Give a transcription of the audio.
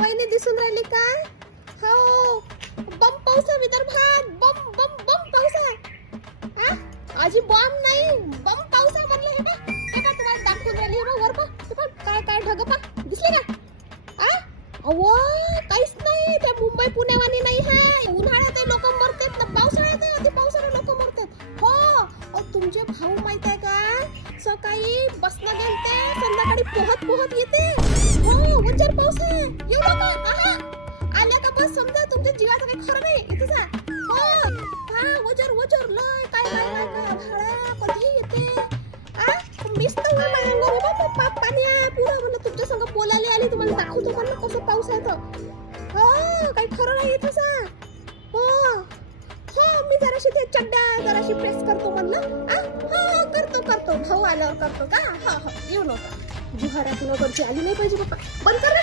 वहिनी दिसून राहिली का? हो, बम पाऊस आहे विदर्भात. बम बम बम पाऊस आहे. हा, आजी बॉम्ब नाही, बम पाऊस आहे म्हणलं. हे का तुम्हाला दाखवून राहिली वर पा. काय काय ढग पा दिसले का? आ अहो काहीच नाही. त्या मुंबई पुण्यावानी नाही आहे. उन्हाळ्यात लोक मरतात ना, पावसाळ्यात अति पावसाळ्यात लोक मरतात. हो, तुमचे भाऊ माहित आहे का, सकाळी बसनं गेलते, संध्याकाळी पोहत पोहत येते. हो, वजर पाऊस आहे. येऊ नका. आल्या का बस समजा तुमच्या जीवाचं काही खरं नाही. इथे जा. हो, वजर वजर लय काय काय काय काय भाडा कधी येते. मीच तर माझ्यावर बाबा पाणी आहे पुरं. म्हणलं तुमच्या संग बोलायला आली, तुम्हाला दाखवतो म्हणलं कसं पाऊस आहे. हो, काही खरं नाही इथं जा. हो हो, मी जराशी ते चड्डा जराशी प्रेस करतो म्हणलं. हो करतो भाऊ आल्यावर करतो का. हो हो, येऊ नका. जुहाराची नगरची आली नाही पाहिजे बाबा. बंद कर.